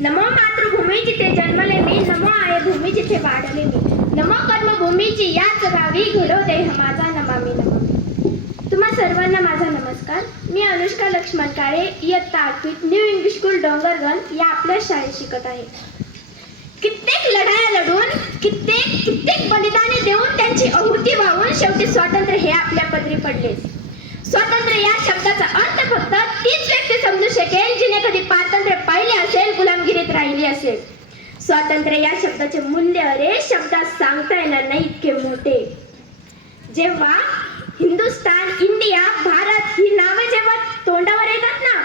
नमो मातृभूमी जिथे जन्मले मी, नमो आहे भूमी जिथे वाढले मी, नमो कर्मभूमीची याच गावी घडो देह माझा नमामि नमामि. तुम्हा सर्वांना माझा नमस्कार. मी अनुष्का लक्ष्मण काळे, इयत्ता 8वीत, न्यू इंग्लिश स्कूल डोंगरगण या आपल्या शाळेत शिकत आहे. कित्येक लढाया लढून, कित्येक बलिदाने देऊन, त्यांची आहुती वाहून शेवटी स्वातंत्र्य हे आपल्या पदरी पडले. स्वातंत्र्य या शब्दाचा अर्थ फक्त तीच व्यक्ती समजू शकेल जिने कधी पारतंत्र्य पाहिले असेल, गुलामगिरीत राहिली असेल. स्वातंत्र्य या शब्दाचे मूल्य अरे शब्दात सांगता येणार नाही इतके मोठे. जेव्हा हिंदुस्तान, इंडिया, भारत ही नावे जेव्हा तोंडावर येतात ना,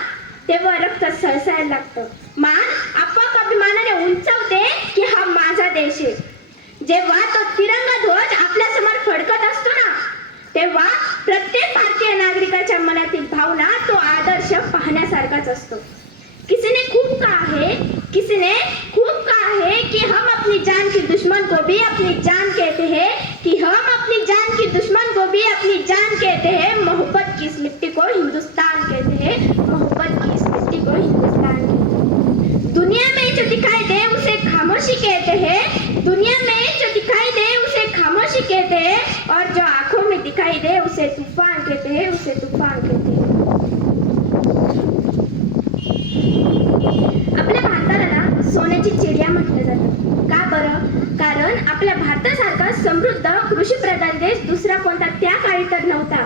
तेव्हा रक्त सळसळायला लागतं. मान आपोआप अभिमानाने उंचावते की हा माझा देश आहे. जेव्हा तो तिरंगा ध्वज आपल्या समोर फडकत असतो ना, तेव्हा प्रत्येक भारतीय नागरिकाच्या मनातील भावना, तो आदर्श पाहण्यासारखाच असतो. किसी ने खूब कहा है कि हम अपनी जान की दुश्मन को भी अपनी जान कहते हैं, कि हम अपनी जान की दुश्मन को भी अपनी जान कहते हैं. मोहब्बत की इस मिट्टी को हिंदुस्तान कहते हैं, मोहब्बत की इस मिट्टी को हिंदुस्तान कहते हैं. दुनिया में जो दिखाई दे उसे खामोशी कहते हैं, दुनिया में जो दिखाई दे उसे खामोशी कहते हैं, और जो आंखों में दिखाई दे उसे तूफान कहते हैं, उसे तूफान कहते हैं. आपल्या भारताला ना सोन्याची चिडिया म्हटलं जातं. का बरं? कारण आपल्या भारतासारखा समृद्ध कृषीप्रधान देश दुसरा कोणता त्या काळी तर नव्हता.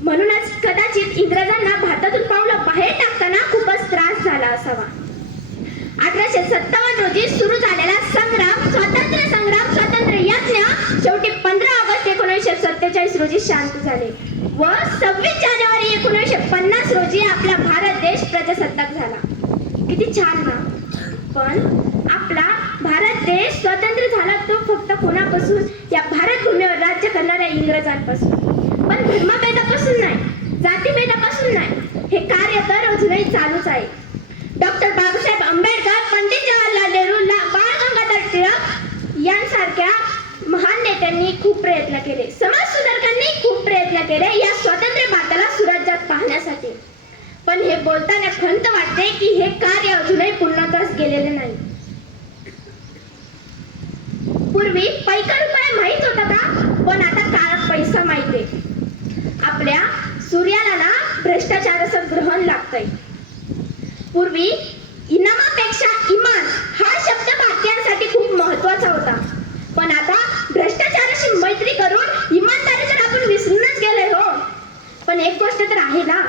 म्हणूनच कदाचित इंग्रजांना भारतातून पावलं बाहेर टाकताना खूपच त्रास झाला असावा. 1857 रोजी सुरू झालेला संग्राम, स्वातंत्र्य यज्ञ शेवटी 15 ऑगस्ट 1947 रोजी शांत झाले व 26 जानेवारी 1950 रोजी आपला भारत देश प्रजासत्ताक झाला. किती छान ना. पण आपला भारत देश स्वतंत्र झाला तो फक्त कोणापासून? या भारत भूमीवर राज्य करणाऱ्या इंग्रजांपासून. पण धर्मभेदापासून नाही, जातीभेदापासून नाही. हे कार्य तर अजूनही चालूच आहे. डॉक्टर बाबासाहेब आंबेडकर, पंडित जवाहरलाल नेहरू, बाळ गंगाधर टिळक यांसारख्या महान नेत्यांनी खूप प्रयत्न केले. समाज सुधारकांनी खूप प्रयत्न केले या स्वातंत्र्य भारताला सुराज्यात पाहण्यासाठी. पण हे बोलताना खंत वाटते की हे कार्य अजूनही पूर्णत्वास गेलेले नाही. पूर्वी पैका रुपया माहित होता का? पण आता काळा पैसा माहिती आहे. आपल्या सूर्याला ना भ्रष्टाचाराचं ग्रहण लागतंय. पूर्वी इनामापेक्षा इमान हा शब्द भारतीयांसाठी खूप महत्वाचा होता. पण आता भ्रष्टाचाराशी मैत्री करून इमानदारी तर आपण विसरूनच गेलोय हो. पण एक गोष्ट तर आहे ना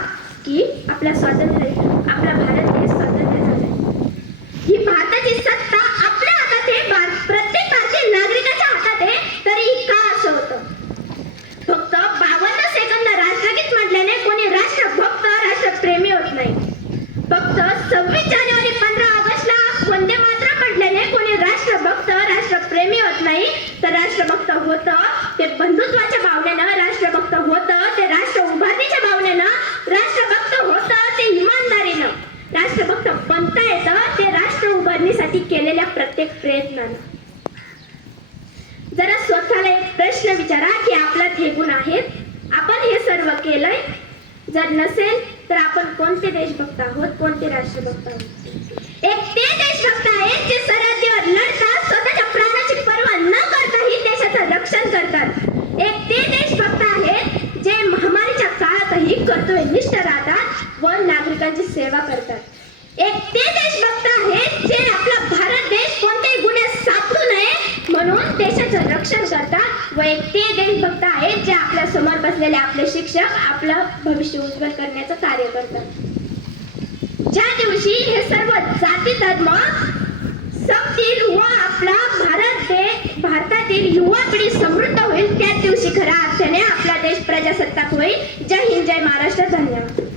की आपला भारत देश स्वतंत्र झालाय. ही भारताची सत्ता आपल्या हातात आहे, प्रत्येक भारतीय नागरिकाच्या हातात आहे. तरी का असं होतं? फक्त 52 सेकंद राष्ट्रगीत म्हटल्याने कोणी राष्ट्रभक्त, राष्ट्रप्रेमी होत नाही. फक्त 26 जानेवारी 15 ऑगस्टला वंदे मातरम म्हटल्याने कोणी राष्ट्रभक्त, राष्ट्रप्रेमी होत नाही. तर राष्ट्रभक्त होतं ते बंधुत्वाच्या भावनेनं, राष्ट्रभक्त होतं ते राष्ट्र उभारणीच्या भावनेनं, राष्ट्रभक्त होतं ते इमानदारीनं, राष्ट्रभक्त बनता येतं ते राष्ट्र उभारणीसाठी केलेल्या प्रत्येक प्रयत्नानं. जरा स्वतःला एक प्रश्न विचारा की आपल्यात हे गुण आहेत? आपण हे सर्व केलंय? जर नसेल तर आपण कोणते देशभक्त आहोत, कोणते राष्ट्रभक्त आहोत? एक ते देशभक्त आहेत जे सरहद्दीवर लढतात, स्वतःच्या प्राणाची पर्वा न करताही देशाचं रक्षण करतात. एक ते देशभक्त आहेत जे महामारीच्या काळातही कर्तव्यनिष्ठ राहतात व नागरिकांची सेवा करतात. एक ते देशभक्त आहेत जे आपला भारत देश कोणत्याही गुन्ह्यात सापडू नये म्हणून देशाचं रक्षण करतात. व एक ते देशभक्त आहेत जे आपल्या समोर बसलेले आपले शिक्षक आपलं भविष्य उज्ज्वल करण्याचं कार्य करतात. ज्या दिवशी हे सर्व जाती धर्म संपतील व आपला भारतातील युवा पिढी समृद्ध होईल, त्याच दिवशी खऱ्या अर्थाने आपला देश प्रजासत्ताक होईल. जय हिंद, जय महाराष्ट्र. धन्यवाद.